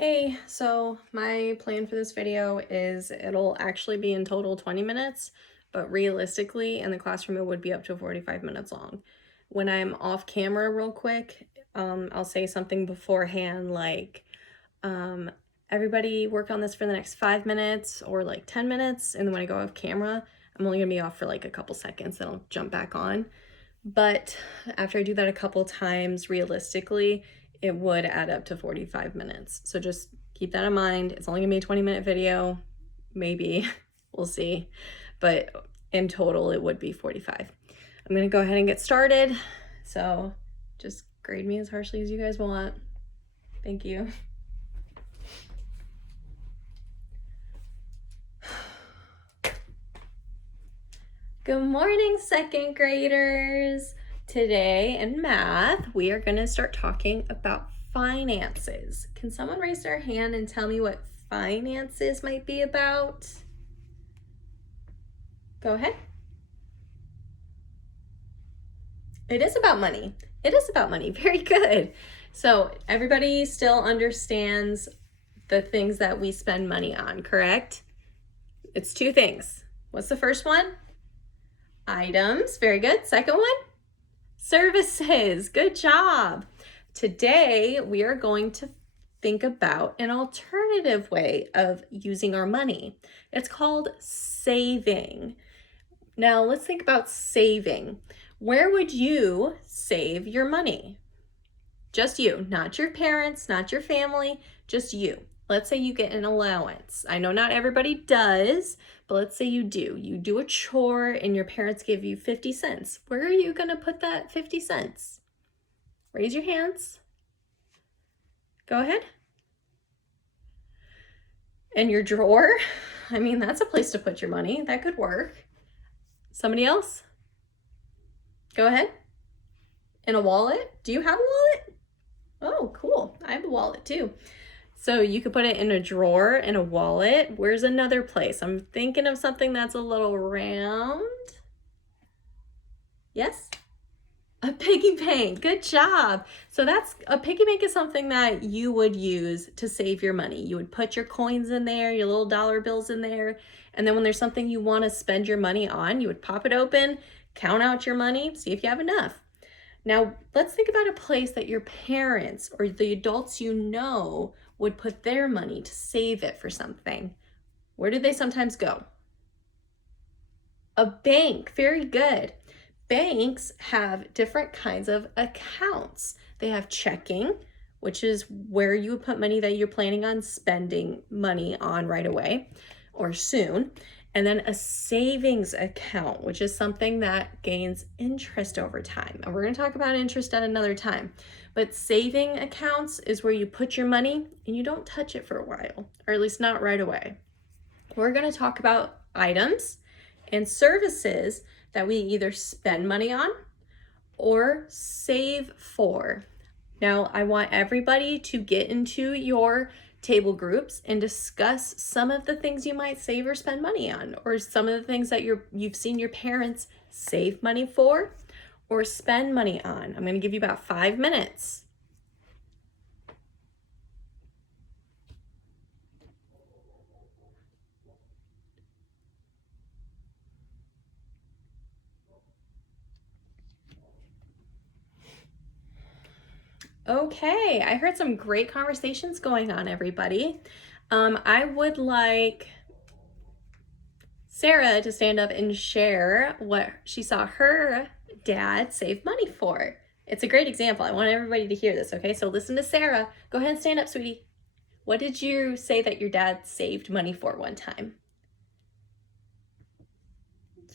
Hey, so my plan for this video is it'll actually be in total 20 minutes, but realistically in the classroom it would be up to 45 minutes long. When I'm off camera real quick, I'll say something beforehand like, everybody work on this for the next 5 minutes or like 10 minutes, and then when I go off camera, I'm only gonna be off for like a couple seconds, then I'll jump back on. But after I do that a couple times, realistically, it would add up to 45 minutes. So just keep that in mind. It's only gonna be a 20-minute video, maybe, we'll see. But in total, it would be 45. I'm gonna go ahead and get started. So just grade me as harshly as you guys want. Thank you. Good morning, second graders. Today in math, we are going to start talking about finances. Can someone raise their hand and tell me what finances might be about? Go ahead. It is about money. It is about money. Very good. So everybody still understands the things that we spend money on, correct? It's two things. What's the first one? Items. Very good. Second one? Services. Good job. Today, we are going to think about an alternative way of using our money. It's called saving. Now, let's think about saving. Where would you save your money? Just you, not your parents, not your family, just you. Let's say you get an allowance. I know not everybody does, but let's say you do. You do a chore and your parents give you 50 cents. Where are you going to put that 50 cents? Raise your hands. Go ahead. In your drawer? I mean, that's a place to put your money. That could work. Somebody else? Go ahead. In a wallet? Do you have a wallet? Oh, cool. I have a wallet too. So you could put it in a drawer, in a wallet. Where's another place? I'm thinking of something that's a little round. Yes? A piggy bank. Good job. So a piggy bank is something that you would use to save your money. You would put your coins in there, your little dollar bills in there, and then when there's something you want to spend your money on, you would pop it open, count out your money, see if you have enough. Now, let's think about a place that your parents or the adults you know would put their money to save it for something. Where do they sometimes go? A bank. Very good. Banks have different kinds of accounts. They have checking, which is where you would put money that you're planning on spending money on right away or soon. And then a savings account, which is something that gains interest over time. And we're going to talk about interest at another time. But saving accounts is where you put your money and you don't touch it for a while, or at least not right away. We're going to talk about items and services that we either spend money on or save for. Now, I want everybody to get into your table groups and discuss some of the things you might save or spend money on, or some of the things that you've seen your parents save money for or spend money on. I'm going to give you about 5 minutes. Okay, I heard some great conversations going on, everybody. I would like Sarah to stand up and share what she saw her dad save money for. It's a great example. I want everybody to hear this, okay? So listen to Sarah. Go ahead and stand up, sweetie. What did you say that your dad saved money for one time?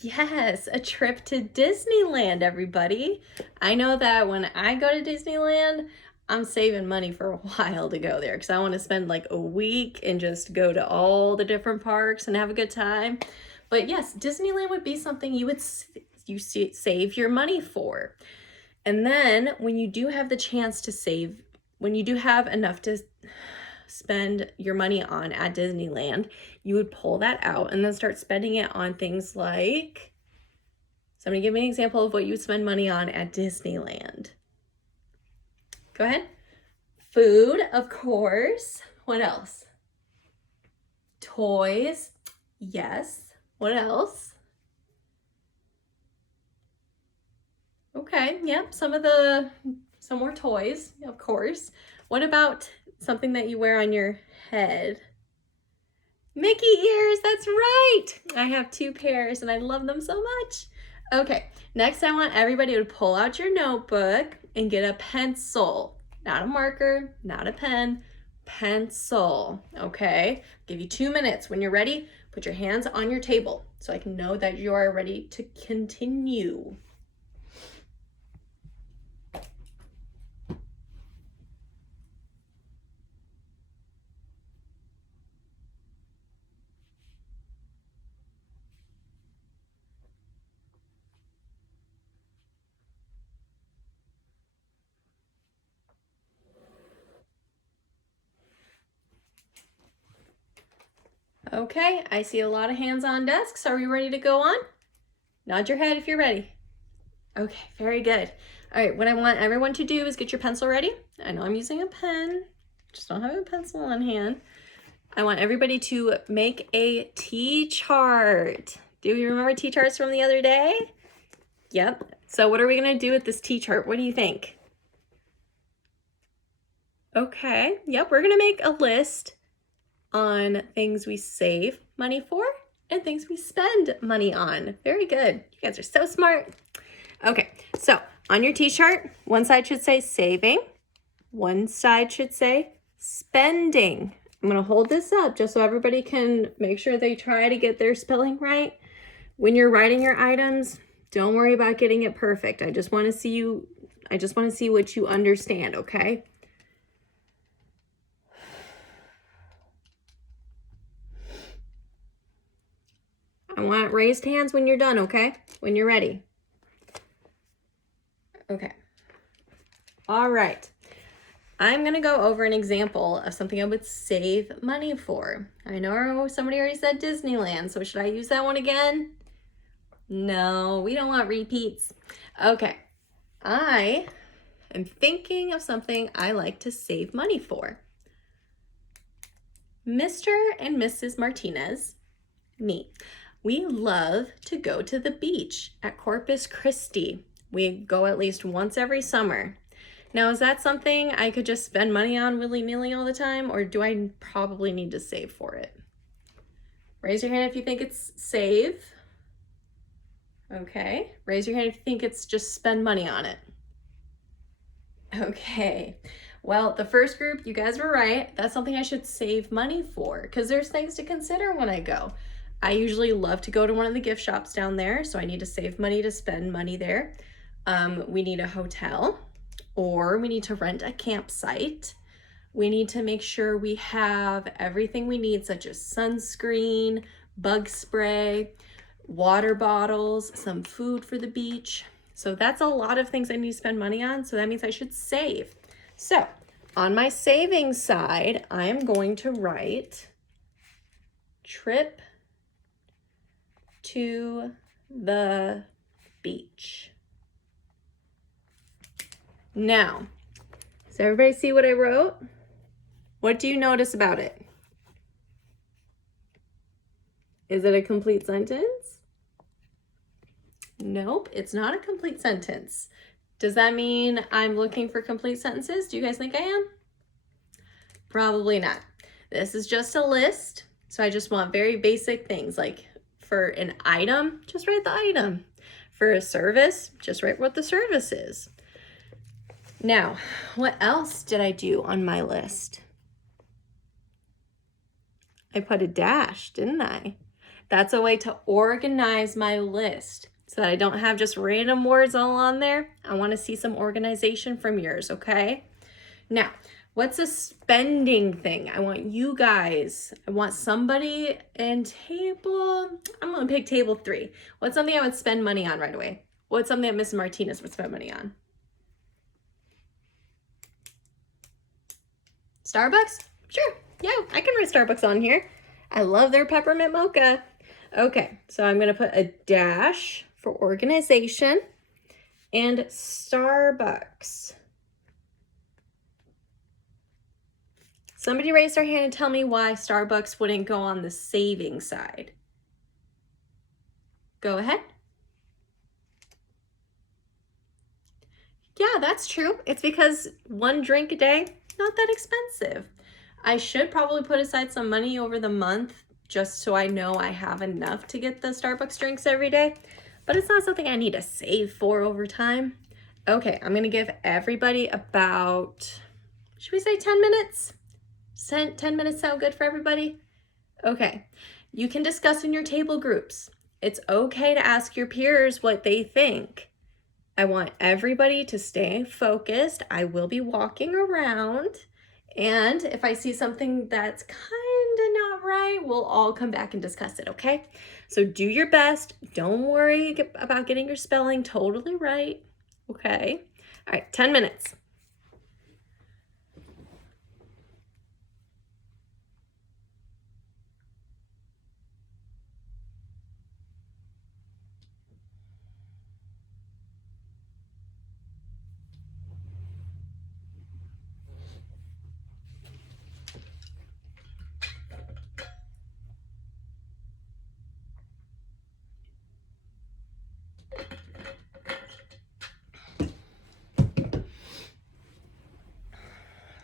Yes, a trip to Disneyland, everybody. I know that when I go to Disneyland, I'm saving money for a while to go there because I want to spend like a week and just go to all the different parks and have a good time. But yes, Disneyland would be something you save your money for. And then when you do have the chance to save, when you do have enough to spend your money on at Disneyland, you would pull that out and then start spending it on things like, somebody give me an example of what you would spend money on at Disneyland. Go ahead. Food, of course. What else? Toys. Yes. What else? Okay, yep, some more toys, of course. What about something that you wear on your head? Mickey ears, that's right. I have 2 pairs and I love them so much. Okay, next I want everybody to pull out your notebook and get a pencil. Not a marker, not a pen, pencil, okay? Give you 2 minutes. When you're ready, put your hands on your table so I can know that you are ready to continue. Okay, I see a lot of hands on desks. Are we ready to go on? Nod your head if you're ready. Okay, very good. All right, what I want everyone to do is get your pencil ready. I know I'm using a pen, just don't have a pencil on hand. I want everybody to make a T-chart. Do you remember T-charts from the other day? Yep. So what are we gonna do with this T-chart? What do you think? Okay, yep, we're gonna make a list on things we save money for and things we spend money on. Very good. You guys are so smart. Okay, so on your T-chart, one side should say saving, one side should say spending. I'm gonna hold this up just so everybody can make sure they try to get their spelling right. When you're writing your items, don't worry about getting it perfect. I just wanna see what you understand, okay? I want raised hands when you're done, okay? When you're ready. Okay. All right. I'm gonna go over an example of something I would save money for. I know somebody already said Disneyland, so should I use that one again? No, we don't want repeats. Okay. I am thinking of something I like to save money for. Mr. and Mrs. Martinez, me, we love to go to the beach at Corpus Christi. We go at least once every summer. Now, is that something I could just spend money on willy-nilly all the time, or do I probably need to save for it? Raise your hand if you think it's save. Okay. Raise your hand if you think it's just spend money on it. Okay. Well, the first group, you guys were right. That's something I should save money for because there's things to consider when I go. I usually love to go to one of the gift shops down there, so I need to save money to spend money there. We need a hotel, or we need to rent a campsite. We need to make sure we have everything we need, such as sunscreen, bug spray, water bottles, some food for the beach. So that's a lot of things I need to spend money on, so that means I should save. So on my savings side, I am going to write trip to the beach. Now, does everybody see what I wrote? What do you notice about it? Is it a complete sentence? Nope, it's not a complete sentence. Does that mean I'm looking for complete sentences? Do you guys think I am? Probably not. This is just a list, so I just want very basic things like for an item, just write the item. For a service, just write what the service is. Now, what else did I do on my list? I put a dash, didn't I? That's a way to organize my list so that I don't have just random words all on there. I want to see some organization from yours, okay? Now, what's a spending thing? I want somebody in I'm going to pick table 3. What's something I would spend money on right away? What's something that Mrs. Martinez would spend money on? Starbucks? Sure, yeah, I can write Starbucks on here. I love their peppermint mocha. Okay, so I'm gonna put a dash for organization and Starbucks. Somebody raise their hand and tell me why Starbucks wouldn't go on the saving side. Go ahead. Yeah, that's true. It's because one drink a day, not that expensive. I should probably put aside some money over the month just so I know I have enough to get the Starbucks drinks every day, but it's not something I need to save for over time. Okay, I'm gonna give everybody about, should we say 10 minutes? 10 minutes sound good for everybody? Okay, you can discuss in your table groups. It's okay to ask your peers what they think. I want everybody to stay focused. I will be walking around, and if I see something that's kind of not right, we'll all come back and discuss it, okay? So do your best. Don't worry about getting your spelling totally right, okay? All right, 10 minutes.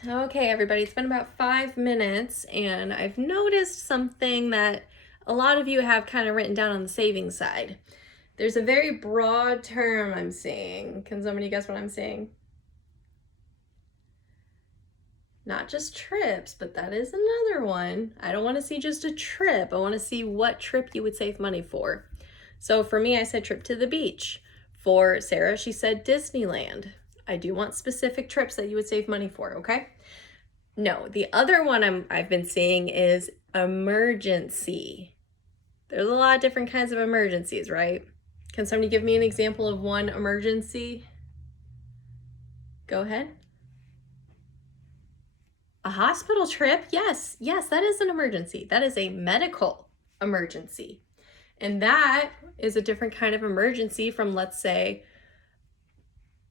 Okay, everybody, it's been about 5 minutes, and I've noticed something that a lot of you have kind of written down on the savings side. There's a very broad term I'm seeing. Can somebody guess what I'm saying? Not just trips, but that is another one. I don't want to see just a trip. I want to see what trip you would save money for. So for me, I said trip to the beach. For Sarah, she said Disneyland. I do want specific trips that you would save money for, okay? No, the other one I've been seeing is emergency. There's a lot of different kinds of emergencies, right? Can somebody give me an example of one emergency? Go ahead. A hospital trip, yes, that is an emergency. That is a medical emergency. And that is a different kind of emergency from, let's say,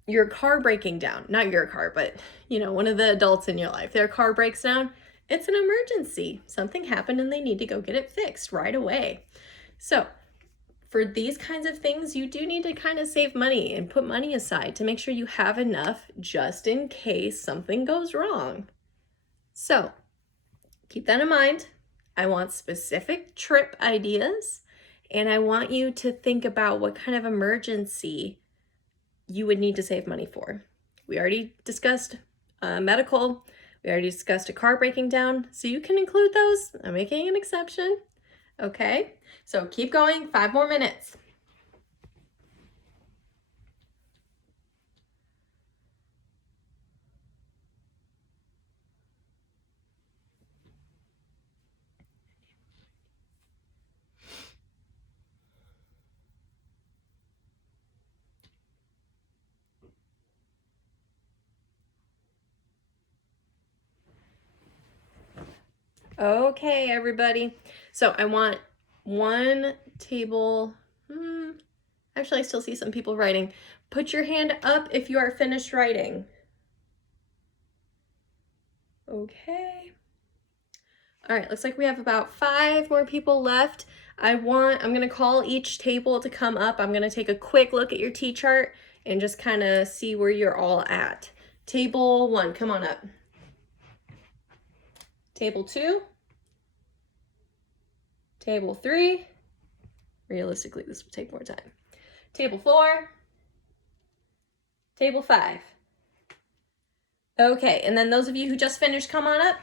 your car breaking down. Not your car, but one of the adults in your life. Their car breaks down. It's an emergency. Something happened and they need to go get it fixed right away. So for these kinds of things, you do need to kind of save money and put money aside to make sure you have enough just in case something goes wrong. So keep that in mind. I want specific trip ideas, and I want you to think about what kind of emergency you would need to save money for. We already discussed medical. We already discussed a car breaking down, so you can include those. I'm making an exception. Okay, so keep going, 5 more minutes. Okay, everybody. So I want one table. Actually, I still see some people writing. Put your hand up if you are finished writing. Okay. All right, looks like we have about 5 more people left. I'm gonna call each table to come up. I'm gonna take a quick look at your T-chart and just kind of see where you're all at. Table 1, come on up. Table 2. Table 3. Realistically, this will take more time. Table 4. Table 5. Okay, and then those of you who just finished, come on up.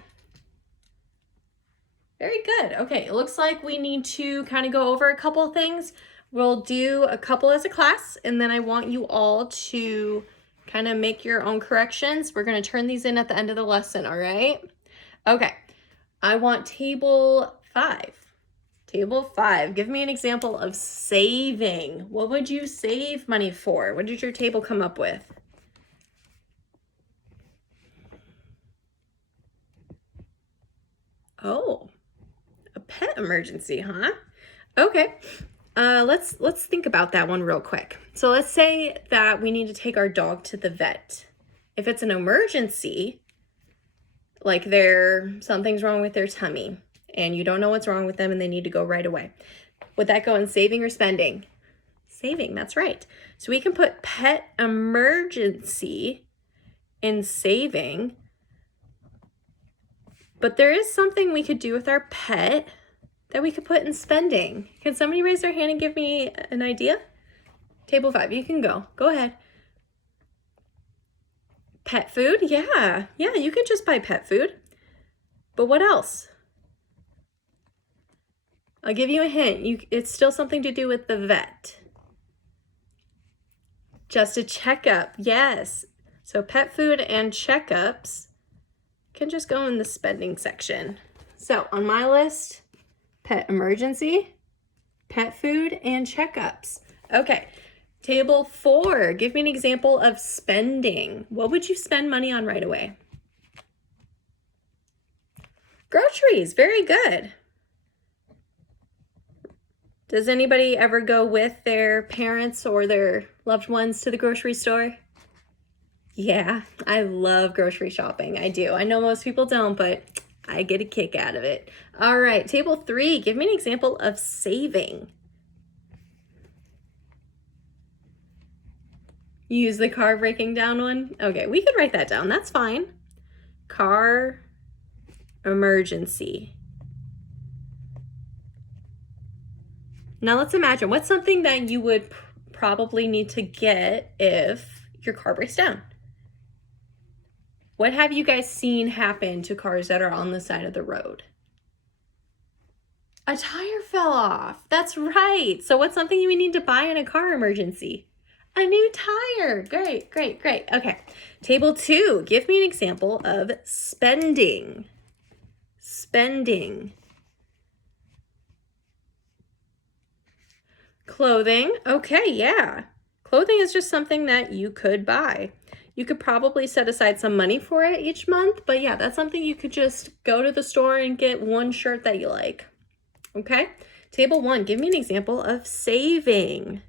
Very good. Okay, it looks like we need to kind of go over a couple things. We'll do a couple as a class, and then I want you all to kind of make your own corrections. We're going to turn these in at the end of the lesson, all right? Okay, I want table 5. Table 5, give me an example of saving. What would you save money for? What did your table come up with? Oh, a pet emergency, huh? Okay, let's think about that one real quick. So let's say that we need to take our dog to the vet. If it's an emergency, like something's wrong with their tummy and you don't know what's wrong with them and they need to go right away. Would that go in saving or spending? Saving, that's right. So we can put pet emergency in saving, but there is something we could do with our pet that we could put in spending. Can somebody raise their hand and give me an idea? Table 5, you can go. Go ahead. Pet food? Yeah, you could just buy pet food. But what else? I'll give you a hint. It's still something to do with the vet. Just a checkup, yes. So pet food and checkups can just go in the spending section. So on my list, pet emergency, pet food, and checkups. Okay, table 4, give me an example of spending. What would you spend money on right away? Groceries, very good. Does anybody ever go with their parents or their loved ones to the grocery store? Yeah, I love grocery shopping. I do. I know most people don't, but I get a kick out of it. All right, table 3, give me an example of saving. You use the car breaking down one? Okay, we could write that down. That's fine. Car emergency. Now let's imagine, what's something that you would probably need to get if your car breaks down? What have you guys seen happen to cars that are on the side of the road? A tire fell off. That's right. So what's something you would need to buy in a car emergency? A new tire. Great. Okay. Table 2, give me an example of spending. Spending. Clothing. Okay, yeah. Clothing is just something that you could buy. You could probably set aside some money for it each month, but yeah, that's something you could just go to the store and get one shirt that you like. Okay? Table 1, give me an example of saving.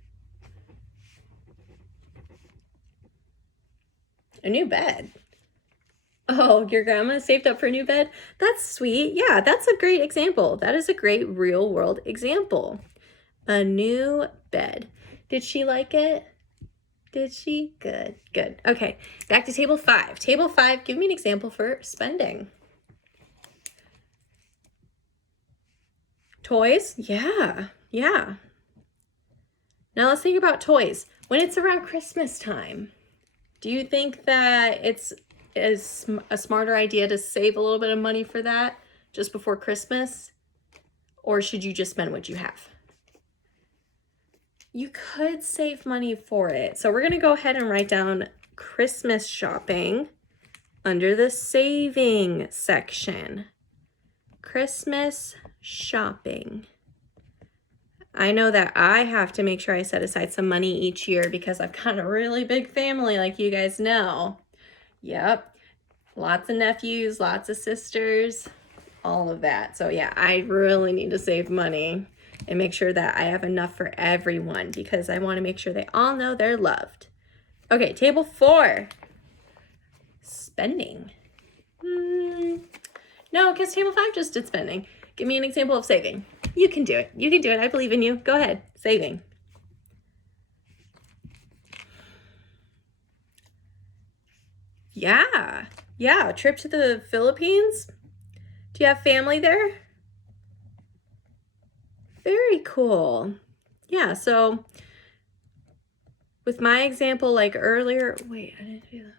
A new bed. Oh, your grandma saved up for a new bed? That's sweet. Yeah, that's a great example. That is a great real world example. A new bed. Did she like it? Did she? Good. Okay, back to table 5. Table 5, give me an example for spending. Toys? Yeah. Now let's think about toys. When it's around Christmas time, do you think that it's a smarter idea to save a little bit of money for that just before Christmas? Or should you just spend what you have? You could save money for it. So we're going to go ahead and write down Christmas shopping under the saving section. Christmas shopping. I know that I have to make sure I set aside some money each year because I've got a really big family, like you guys know. Yep. Lots of nephews, lots of sisters, all of that. So yeah, I really need to save money and make sure that I have enough for everyone because I want to make sure they all know they're loved. Okay, table 4. Spending. No, because table 5 just did spending. Give me an example of saving. You can do it. I believe in you. Go ahead. Saving. Yeah. A trip to the Philippines. Do you have family there? Very cool. Yeah, so with my example like earlier, wait, I didn't do that.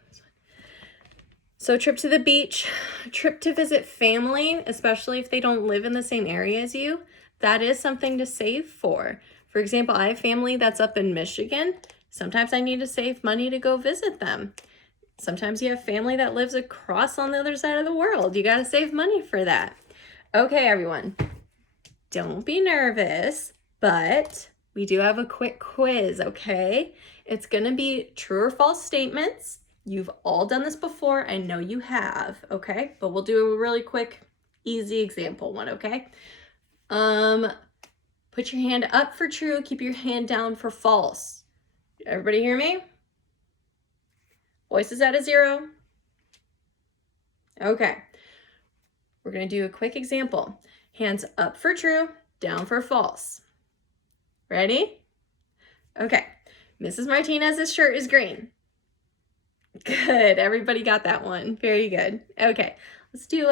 So trip to the beach, trip to visit family, especially if they don't live in the same area as you, that is something to save for. For example, I have family that's up in Michigan. Sometimes I need to save money to go visit them. Sometimes you have family that lives across on the other side of the world. You got to save money for that. Okay, everyone. Don't be nervous, but we do have a quick quiz, okay? It's going to be true or false statements. You've all done this before. I know you have, okay? But we'll do a really quick, easy example one, okay? Put your hand up for true. Keep your hand down for false. Everybody hear me? Voice is at a 0. Okay. We're gonna do a quick example. Hands up for true, down for false. Ready? Okay, Mrs. Martinez's shirt is green. Good, everybody got that one. Very good. Okay, let's do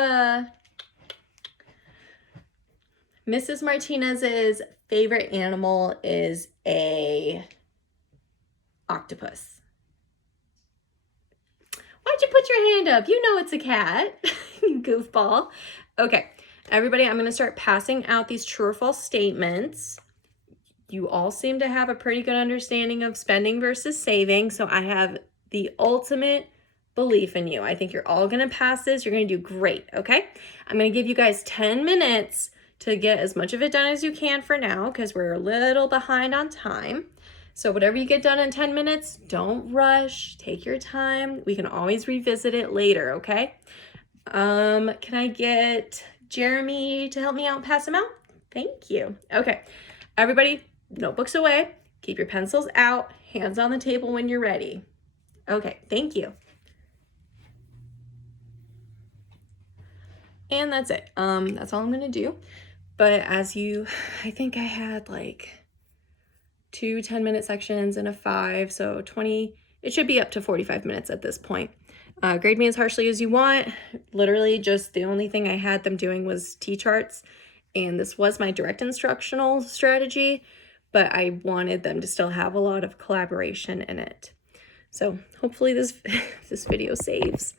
Mrs. Martinez's favorite animal is a octopus. Why'd you put your hand up? You know it's a cat, you goofball. Okay, everybody, I'm gonna start passing out these true or false statements. You all seem to have a pretty good understanding of spending versus saving, so I have the ultimate belief in you. I think you're all gonna pass this. You're gonna do great, okay? I'm gonna give you guys 10 minutes to get as much of it done as you can for now, because we're a little behind on time. So whatever you get done in 10 minutes, don't rush, take your time. We can always revisit it later, okay? Can I get Jeremy to help me out and pass them out? Thank you. Okay, everybody, notebooks away, keep your pencils out, hands on the table when you're ready. Okay, thank you. And that's it. That's all I'm gonna do. But I think I had like 2 10-minute sections and a 5, so 20, it should be up to 45 minutes at this point. Grade me as harshly as you want. Literally just the only thing I had them doing was T-charts, and this was my direct instructional strategy, but I wanted them to still have a lot of collaboration in it. So hopefully this video saves.